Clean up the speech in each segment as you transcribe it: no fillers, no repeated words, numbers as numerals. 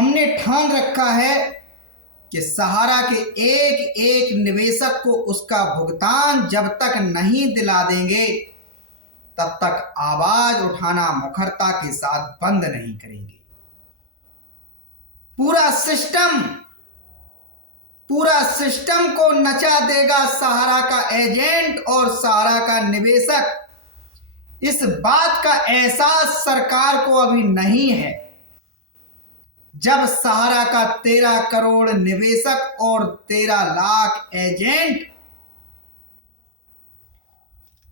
हमने ठान रखा है कि सहारा के एक एक निवेशक को उसका भुगतान जब तक नहीं दिला देंगे तब तक आवाज उठाना मुखरता के साथ बंद नहीं करेंगे। पूरा सिस्टम को नचा देगा सहारा का एजेंट और सहारा का निवेशक। इस बात का एहसास सरकार को अभी नहीं है। जब सहारा का 13 करोड़ निवेशक और 13 लाख एजेंट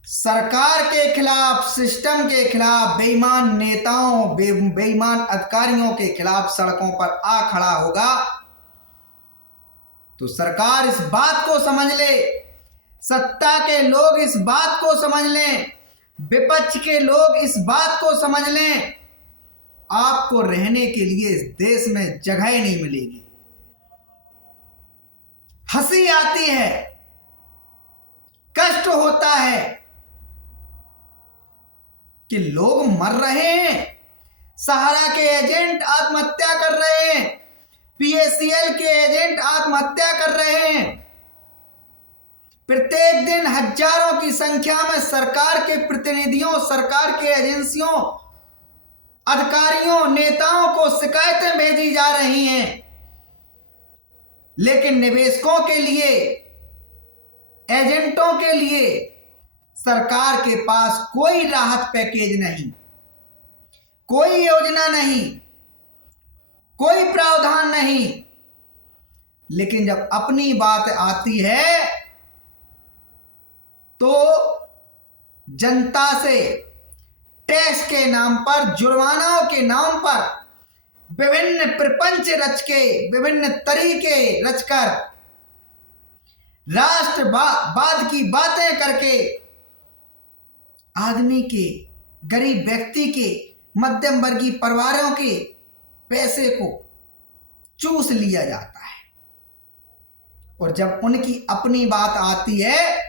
सरकार के खिलाफ, सिस्टम के खिलाफ, बेईमान नेताओं, बेईमान अधिकारियों के खिलाफ सड़कों पर आ खड़ा होगा तो सरकार इस बात को समझ ले, सत्ता के लोग इस बात को समझ लें, विपक्ष के लोग इस बात को समझ लें, आपको रहने के लिए इस देश में जगह नहीं मिलेगी। हंसी आती है, कष्ट होता है कि लोग मर रहे हैं, सहारा के एजेंट आत्महत्या कर रहे हैं, पीएसीएल के एजेंट आत्महत्या कर रहे हैं। प्रत्येक दिन हजारों की संख्या में सरकार के प्रतिनिधियों, सरकार के एजेंसियों, अधिकारियों, नेताओं को शिकायतें भेजी जा रही हैं, लेकिन निवेशकों के लिए, एजेंटों के लिए सरकार के पास कोई राहत पैकेज नहीं, कोई योजना नहीं, कोई प्रावधान नहीं। लेकिन जब अपनी बात आती है तो जनता से टैक्स के नाम पर, जुर्मानाओं के नाम पर विभिन्न प्रपंच रच के, विभिन्न तरीके रचकर, राष्ट्रवाद की बातें करके आदमी के, गरीब व्यक्ति के, मध्यम वर्गीय परिवारों के पैसे को चूस लिया जाता है। और जब उनकी अपनी बात आती है,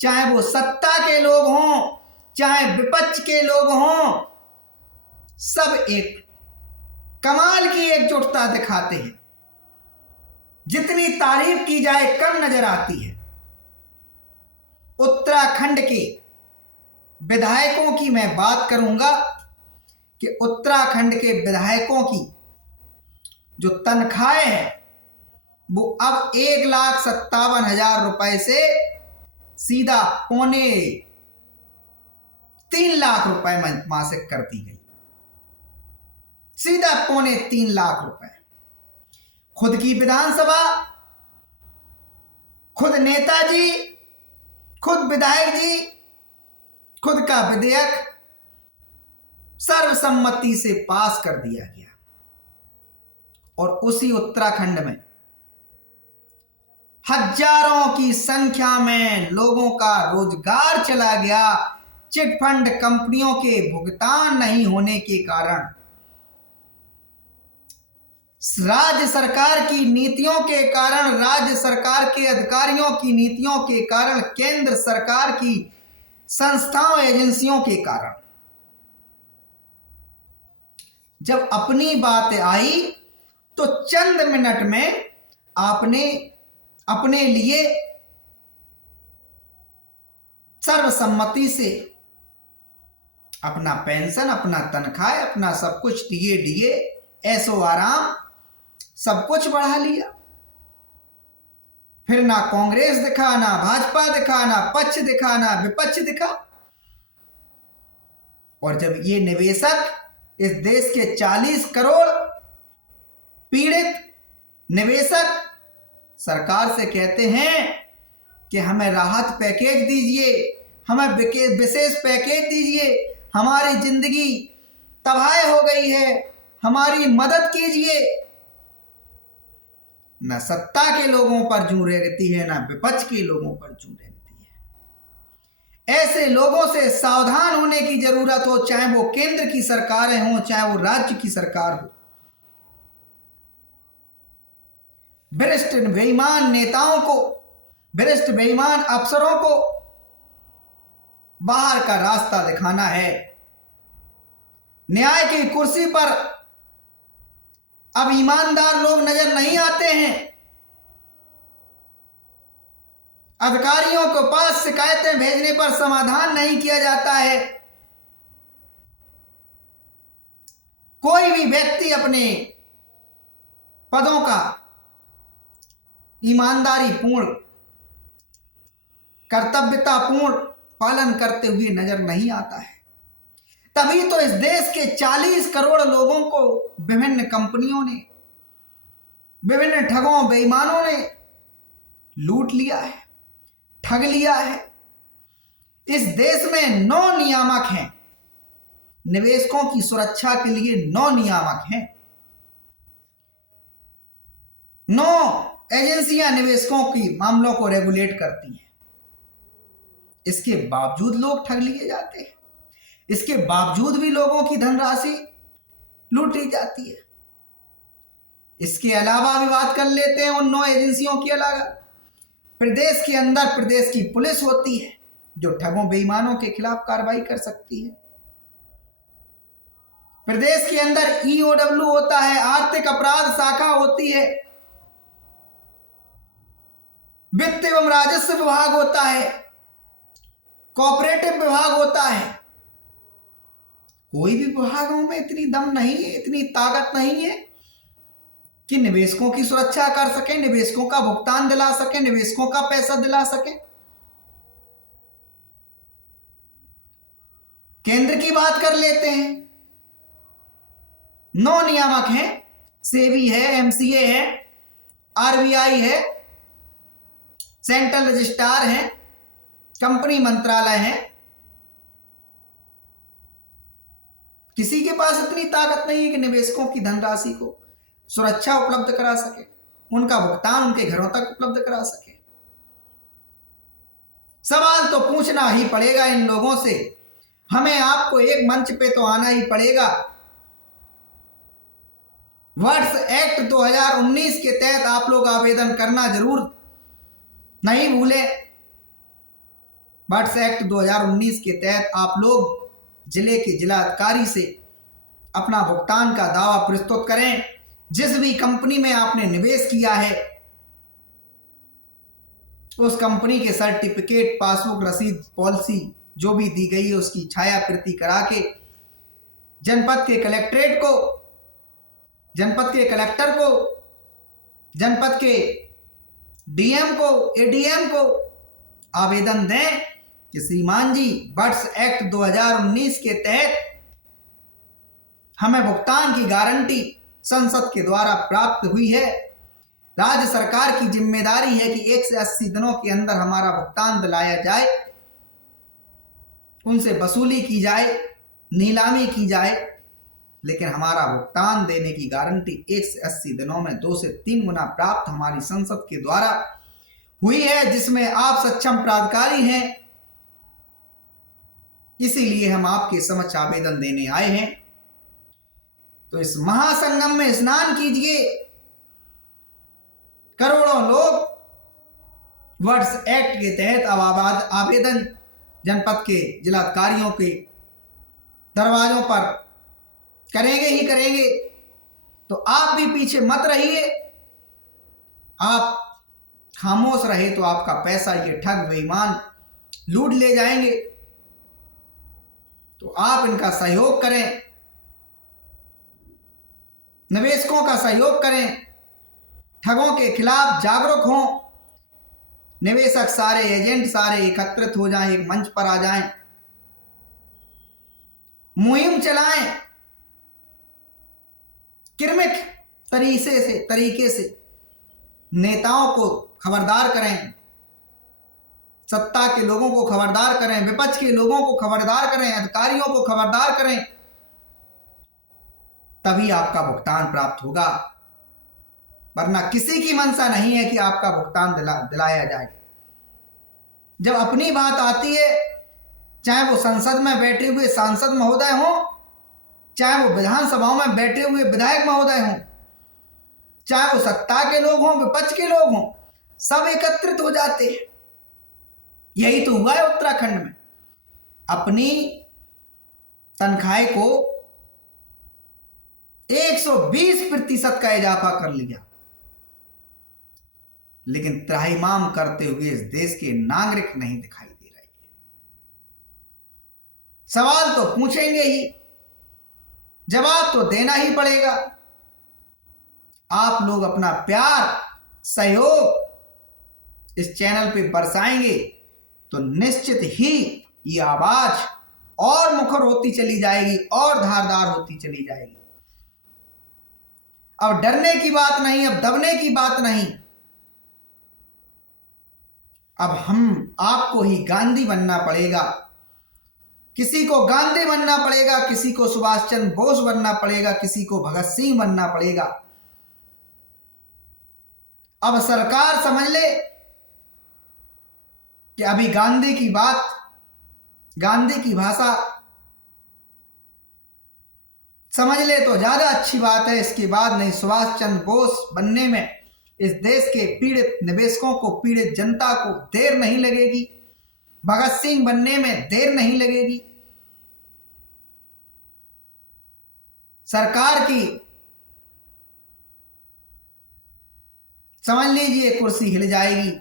चाहे वो सत्ता के लोग हों, चाहे विपक्ष के लोग हों, सब एक कमाल की एकजुटता दिखाते हैं। जितनी तारीफ की जाए कम नजर आती है। उत्तराखंड के विधायकों की मैं बात करूंगा कि उत्तराखंड के विधायकों की जो तनख्वाहें हैं वो अब 1,57,000 रुपए से सीधा 2.25 लाख रुपए मासिक कर दी गई। सीधा 2.25 लाख रुपए। खुद की विधानसभा, खुद नेताजी, खुद विधायक जी, खुद का विधेयक सर्वसम्मति से पास कर दिया गया। और उसी उत्तराखंड में हजारों की संख्या में लोगों का रोजगार चला गया। चिटफंड कंपनियों के भुगतान नहीं होने के कारण, राज्य सरकार की नीतियों के कारण, राज्य सरकार के अधिकारियों की नीतियों के कारण, केंद्र सरकार की संस्थाओं, एजेंसियों के कारण जब अपनी बात आई तो चंद मिनट में आपने अपने लिए सर्वसम्मति से अपना पेंशन, अपना तनख्वाह, अपना सब कुछ डीए, ऐसो आराम सब कुछ बढ़ा लिया। फिर ना कांग्रेस दिखा, ना भाजपा दिखा, ना पक्ष दिखा, ना विपक्ष दिखा। और जब ये निवेशक, इस देश के 40 करोड़ पीड़ित निवेशक सरकार से कहते हैं कि हमें राहत पैकेज दीजिए, हमें विशेष पैकेज दीजिए, हमारी जिंदगी तबाह हो गई है, हमारी मदद कीजिए, न सत्ता के लोगों पर जू रहती है, न विपक्ष के लोगों पर जू रहती है। ऐसे लोगों से सावधान होने की जरूरत हो, चाहे वो केंद्र की सरकारें हों, चाहे वो राज्य की सरकार हो। भ्रष्ट बेईमान नेताओं को, भ्रष्ट बेईमान अफसरों को बाहर का रास्ता दिखाना है। न्याय की कुर्सी पर अब ईमानदार लोग नजर नहीं आते हैं। अधिकारियों के पास शिकायतें भेजने पर समाधान नहीं किया जाता है। कोई भी व्यक्ति अपने पदों का ईमानदारी पूर्ण, कर्तव्यतापूर्ण पालन करते हुए नजर नहीं आता है। तभी तो इस देश के 40 करोड़ लोगों को विभिन्न कंपनियों ने, विभिन्न ठगों बेईमानों ने लूट लिया है, ठग लिया है। इस देश में 9 नियामक हैं, निवेशकों की सुरक्षा के लिए 9 नियामक हैं। 9 एजेंसियां निवेशकों की मामलों को रेगुलेट करती हैं। इसके बावजूद लोग ठग लिए जाते हैं। इसके बावजूद भी लोगों की धनराशि लूट ली जाती है। इसके अलावा भी बात कर लेते हैं उन 9 एजेंसियों के अलावा प्रदेश के अंदर प्रदेश की पुलिस होती है जो ठगों बेईमानों के खिलाफ कार्रवाई कर सकती है। प्रदेश के अंदर ईओडब्ल्यू होता है, आर्थिक अपराध शाखा होती है, वित्त एवं राजस्व विभाग होता है, कोऑपरेटिव विभाग होता है। कोई भी विभागों में इतनी दम नहीं है, इतनी ताकत नहीं है कि निवेशकों की सुरक्षा कर सके, निवेशकों का भुगतान दिला सके, निवेशकों का पैसा दिला सके। केंद्र की बात कर लेते हैं। 9 नियामक हैं, सेबी है, एमसीए है, आरबीआई है, सेंट्रल रजिस्ट्रार है, कंपनी मंत्रालय है। किसी के पास इतनी ताकत नहीं है कि निवेशकों की धनराशि को सुरक्षा उपलब्ध करा सके, उनका भुगतान उनके घरों तक उपलब्ध करा सके। सवाल तो पूछना ही पड़ेगा इन लोगों से। हमें आपको एक मंच पे तो आना ही पड़ेगा। वर्ष एक्ट 2019 के तहत आप लोग आवेदन करना जरूर नहीं भूलें। वर्ष एक्ट 2019 के तहत आप लोग जिले के जिलाधिकारी से अपना भुगतान का दावा प्रस्तुत करें। जिस भी कंपनी में आपने निवेश किया है उस कंपनी के सर्टिफिकेट, पासबुक, रसीद, पॉलिसी जो भी दी गई है उसकी छाया प्रति करा के जनपद के कलेक्ट्रेट को, जनपद के कलेक्टर को, जनपद के डीएम को, एडीएम को आवेदन दें कि श्रीमान जी वर्ष एक्ट 2019 के तहत हमें भुगतान की गारंटी संसद के द्वारा प्राप्त हुई है। राज्य सरकार की जिम्मेदारी है कि 1 से 80 दिनों के अंदर हमारा भुगतान दिलाया जाए, उनसे वसूली की जाए, नीलामी की जाए, लेकिन हमारा भुगतान देने की गारंटी 1 से 80 दिनों में 2 से 3 गुना प्राप्त हमारी संसद के द्वारा हुई है, जिसमें आप सक्षम प्राधिकारी हैं। इसीलिए हम आपके समक्ष आवेदन देने आए हैं। तो इस महासंगम में स्नान कीजिए। करोड़ों लोग वर्ष एक्ट के तहत अब आवेदन जनपद के जिलाधिकारियों के दरवाजों पर करेंगे ही करेंगे। तो आप भी पीछे मत रहिए। आप खामोश रहे तो आपका पैसा ये ठग बेईमान लूट ले जाएंगे। तो आप इनका सहयोग करें, निवेशकों का सहयोग करें, ठगों के खिलाफ जागरूक हों। निवेशक सारे, एजेंट सारे एकत्रित हो जाएं, एक मंच पर आ जाएं, मुहिम चलाएं, क्रमिक तरीके से नेताओं को खबरदार करें, सत्ता के लोगों को खबरदार करें, विपक्ष के लोगों को खबरदार करें, अधिकारियों को खबरदार करें। तभी आपका भुगतान प्राप्त होगा, वरना किसी की मंशा नहीं है कि आपका भुगतान दिलाया जाए। जब अपनी बात आती है, चाहे वो संसद में बैठे हुए सांसद महोदय हों, चाहे वो विधानसभाओं में बैठे हुए विधायक महोदय हों, चाहे वो सत्ता के लोग हों, विपक्ष के लोग हों, सब एकत्रित हो जाते हैं। यही तो हुआ है उत्तराखंड में। अपनी तनख्वाह को 120% का इजाफा कर लिया, लेकिन त्राहिमाम करते हुए इस देश के नागरिक नहीं दिखाई दे रहे। सवाल तो पूछेंगे ही, जवाब तो देना ही पड़ेगा। आप लोग अपना प्यार, सहयोग इस चैनल पे बरसाएंगे तो निश्चित ही ये आवाज और मुखर होती चली जाएगी और धारदार होती चली जाएगी। अब डरने की बात नहीं, अब दबने की बात नहीं। अब हम आपको ही गांधी बनना पड़ेगा। किसी को गांधी बनना पड़ेगा, किसी को सुभाष चंद्र बोस बनना पड़ेगा, किसी को भगत सिंह बनना पड़ेगा। अब सरकार समझ ले कि अभी गांधी की बात, गांधी की भाषा समझ ले तो ज्यादा अच्छी बात है। इसके बाद नहीं, सुभाष चंद्र बोस बनने में इस देश के पीड़ित निवेशकों को, पीड़ित जनता को देर नहीं लगेगी। भगत सिंह बनने में देर नहीं लगेगी। सरकार की समझ लीजिए कुर्सी हिल जाएगी।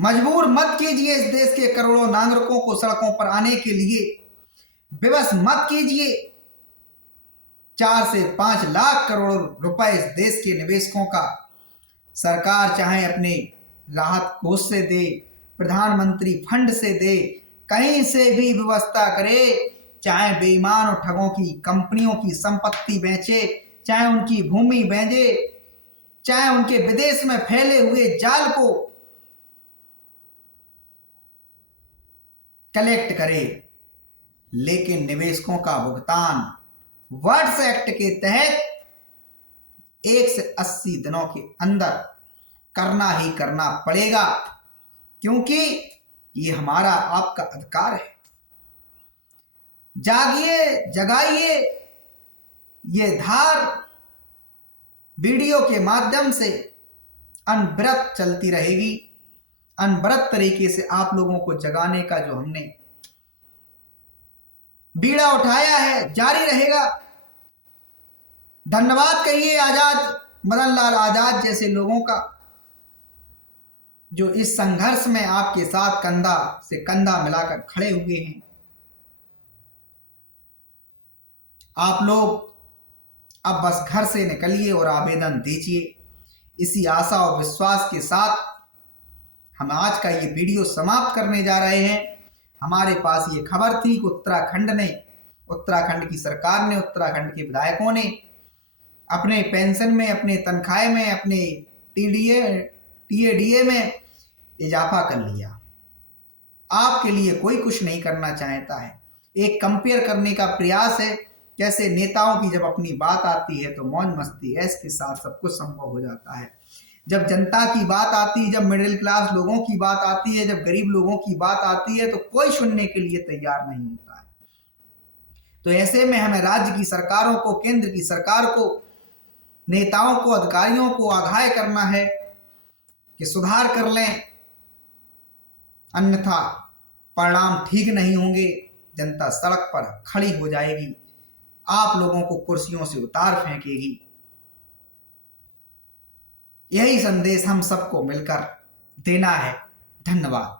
मजबूर मत कीजिए इस देश के करोड़ों नागरिकों को सड़कों पर आने के लिए, विवश मत कीजिए। 4 से 5 लाख करोड़ रुपए इस देश के निवेशकों का सरकार चाहे अपने राहत कोष से दे, प्रधानमंत्री फंड से दे, कहीं से भी व्यवस्था करे, चाहे बेईमान और ठगों की कंपनियों की संपत्ति बेचे, चाहे उनकी भूमि बेचे, चाहे उनके विदेश में फैले हुए जाल को कलेक्ट करे, लेकिन निवेशकों का भुगतान वर्ड्स एक्ट के तहत 1 से 80 दिनों के अंदर करना ही करना पड़ेगा, क्योंकि ये हमारा आपका अधिकार है। जागिए, जगाइए। ये धार वीडियो के माध्यम से अनवरत चलती रहेगी। अनवरत तरीके से आप लोगों को जगाने का जो हमने बीड़ा उठाया है जारी रहेगा। धन्यवाद कहिए आजाद मदन लाल आजाद जैसे लोगों का, जो इस संघर्ष में आपके साथ कंधा से कंधा मिलाकर खड़े हुए हैं। आप लोग अब बस घर से निकलिए और आवेदन दीजिए। इसी आशा और विश्वास के साथ हम आज का ये वीडियो समाप्त करने जा रहे हैं। हमारे पास ये खबर थी कि उत्तराखंड की सरकार ने, उत्तराखंड के विधायकों ने अपने पेंशन में, अपने तनख्वाह में, अपने टीएडीए में इजाफा कर लिया। आपके लिए कोई कुछ नहीं करना चाहता है। एक कंपेयर करने का प्रयास है, कैसे नेताओं की जब अपनी बात आती है तो मौज मस्ती ऐश के साथ सब कुछ संभव हो जाता है। जब जनता की बात आती है, जब मिडिल क्लास लोगों की बात आती है, जब गरीब लोगों की बात आती है, तो कोई सुनने के लिए तैयार नहीं होता है। तो ऐसे में हमें राज्य की सरकारों को, केंद्र की सरकार को, नेताओं को, अधिकारियों को आगाह करना है कि सुधार कर लें, अन्यथा परिणाम ठीक नहीं होंगे। जनता सड़क पर खड़ी हो जाएगी, आप लोगों को कुर्सियों से उतार फेंकेगी। यही संदेश हम सबको मिलकर देना है। धन्यवाद।